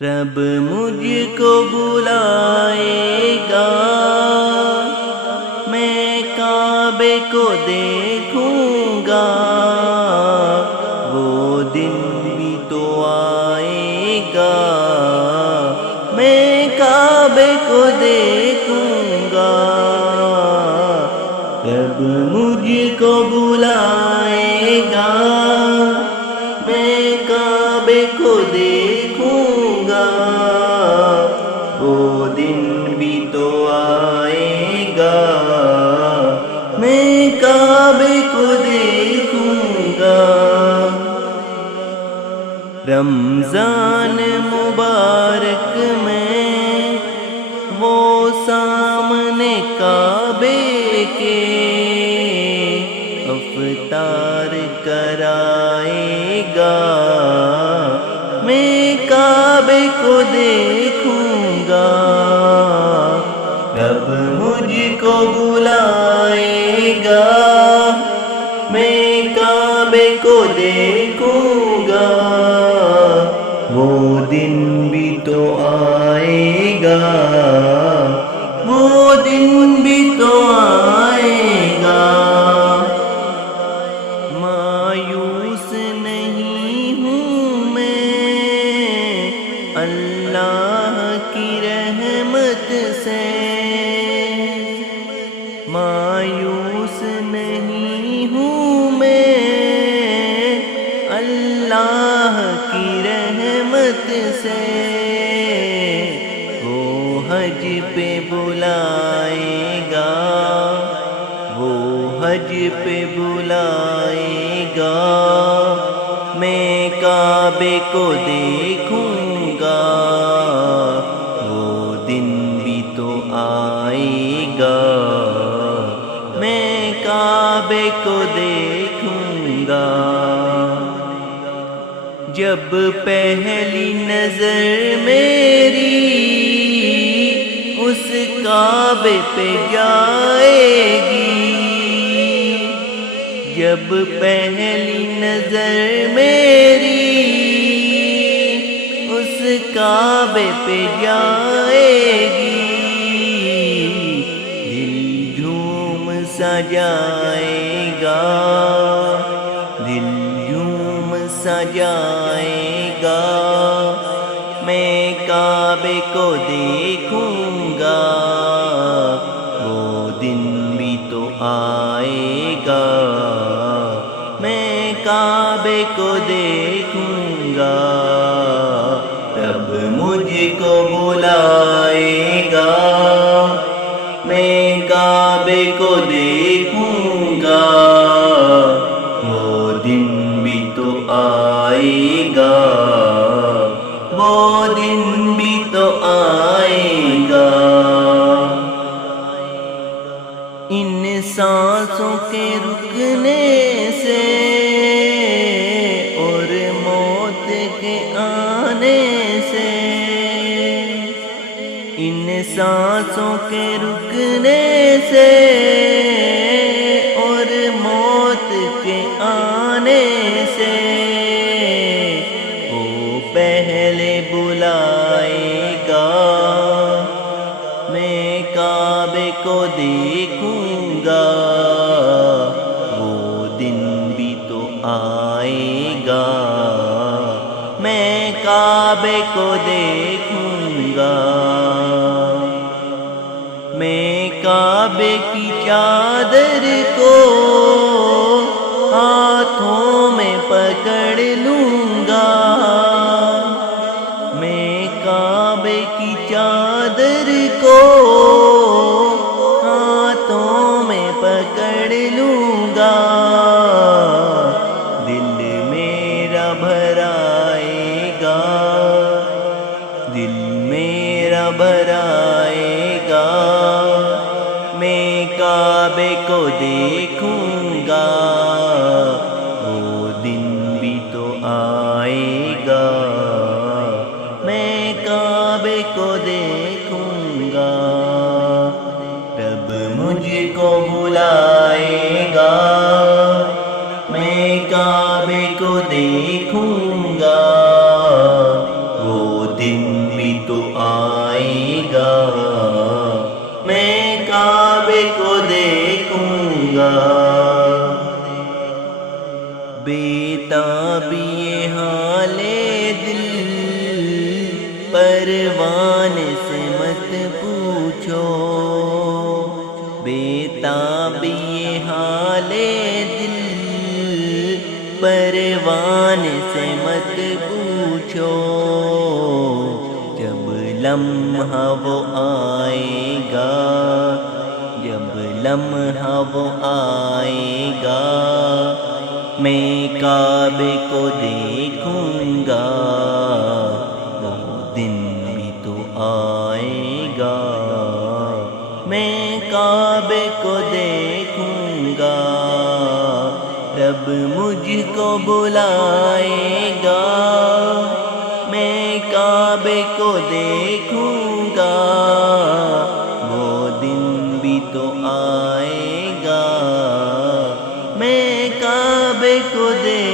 رب مجھ کو بلائے گا، میں کعبے کو دیکھوں گا، وہ دن بھی تو آئے گا، میں کعبے کو دیکھوں گا۔ رب مجھ کو بلائے گا، میں کعبے کو دیکھوں گا، وہ دن بھی تو آئے گا، میں کعبے کو دیکھوں گا۔ رمضان مبارک میں وہ سامنے کعبے کے افطار کرائے گا، میں کعبے کو دیکھوں گا۔ رب مجھ کو بلائے گا، میں کعبے کو دیکھوں گا، وہ دن بھی تو آئے گا، وہ دن بھی تو آئے گا۔ مایوس نہیں ہوں میں اللہ کی رحمت سے، مایوس نہیں ہوں میں اللہ کی رحمت سے، وہ حج پہ بلائے گا، وہ حج پہ بلائے گا، میں کعبے کو دیکھوں گا، وہ دن بھی تو آئے گا، میں کعبے کو دیکھوں گا۔ جب پہلی نظر میری اس کعبے پہ جائے گی، جب پہلی نظر میری اس کعبے پہ جائے گی، دل جھوم سا جائے گا، دل جھوم سا جائے گا، میں کعبے کو دیکھوں گا، وہ دن بھی تو آئے گا، میں کعبے کو دیکھوں گا۔ رب مجھ کو بلائے گا، میں کعبے کو دیکھوں گا، وہ دن بھی تو آئے گا، وہ دن بھی تو آئے گا۔ ان سانسوں کے رکنے سے اور موت کے آنے سے، ان سانسوں کے رکنے سے اور موت کے آنے سے، وہ پہلے بلائے گا، میں کعبے کو دیکھوں گا، وہ دن بھی تو آئے گا، میں کعبے کو دیکھوں گا۔ میں کعبے کی چادر کو ہاتھوں میں پکڑ لوں گا، میں کعبے کی چادر کو ہاتھوں میں پکڑ لوں گا، دل میرا بھرائے گا، دل میرا بھرائے گا، میں کعبے کو دیکھوں گا، وہ دن بھی تو آئے گا، میں کعبے کو دیکھوں گا۔ رب مجھ کو بلائے گا، میں کعبے کو دیکھوں گا، وہ دن پروان سے مت پوچھو، بےتاب یہ حال دل پروان سے مت پوچھو، جب لمحہ وہ آئے گا، جب لمحہ وہ آئے گا، میں کعبے کو دیکھوں گا، وہ دن بھی تو آئے گا، میں کعبے کو دیکھوں گا، رب مجھ کو بلائے گا، میں کعبے کو دیکھوں گا، وہ دن بھی تو آئے گا، میں کعبے کو دیکھوں گا۔